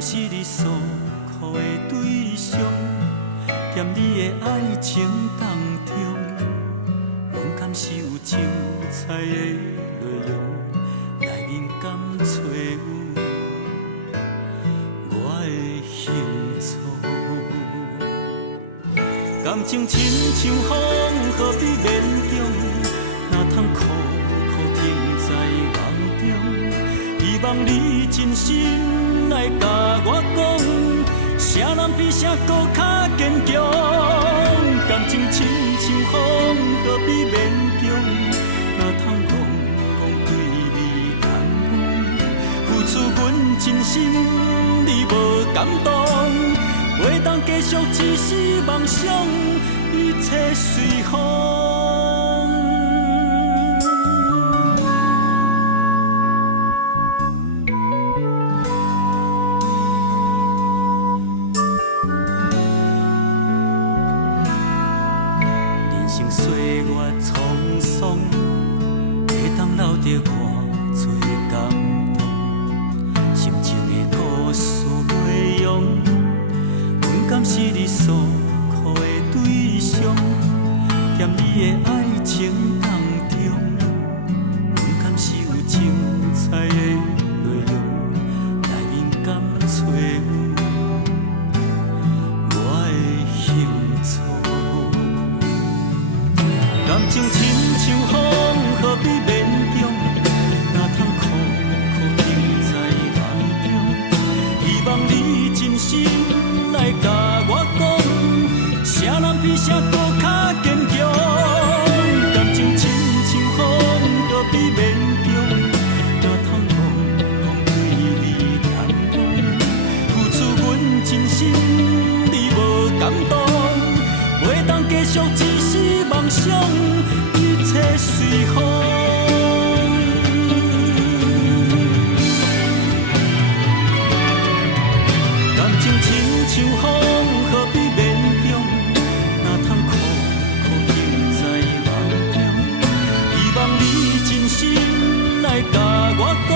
甘是你诉苦的对象，踮你的爱情当中，阮甘是有精彩的内容，来人甘找有我的幸福。感情亲像风，何必勉强？哪通苦苦停在梦中？希望你真心来甲我讲，啥人比啥搁较坚强？感情亲像风，何必勉强？哪通戆戆对你坦白？付出阮真心，你无感动。袂当继续，只是梦想，一切随风。人生岁月沧桑，会当留着偌多感动，心情的故事内容。敢是你诉苦的对象，踮你的爱情当中，阮敢是有精彩的内容，来面敢找有我的幸福。感情亲像风，何必勉强？哪通苦苦停在梦中？希望你真心来甲我讲，啥人比啥搁较坚强？感情亲像风，何必勉强？哪通戆戆对你坦白？付出阮真心，你无感动。袂当继续，只是梦想，一切随风。感情亲像风，何必勉强？哪通苦苦停在梦中？希望你真心来甲我讲，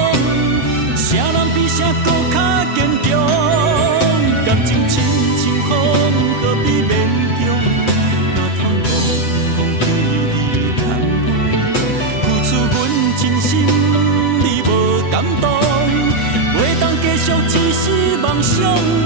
啥人比啥搁较坚强？感情亲像风，何必勉强？哪通戆戆对你坦白？付出阮真心，你无感动。袂当继续，只是梦想。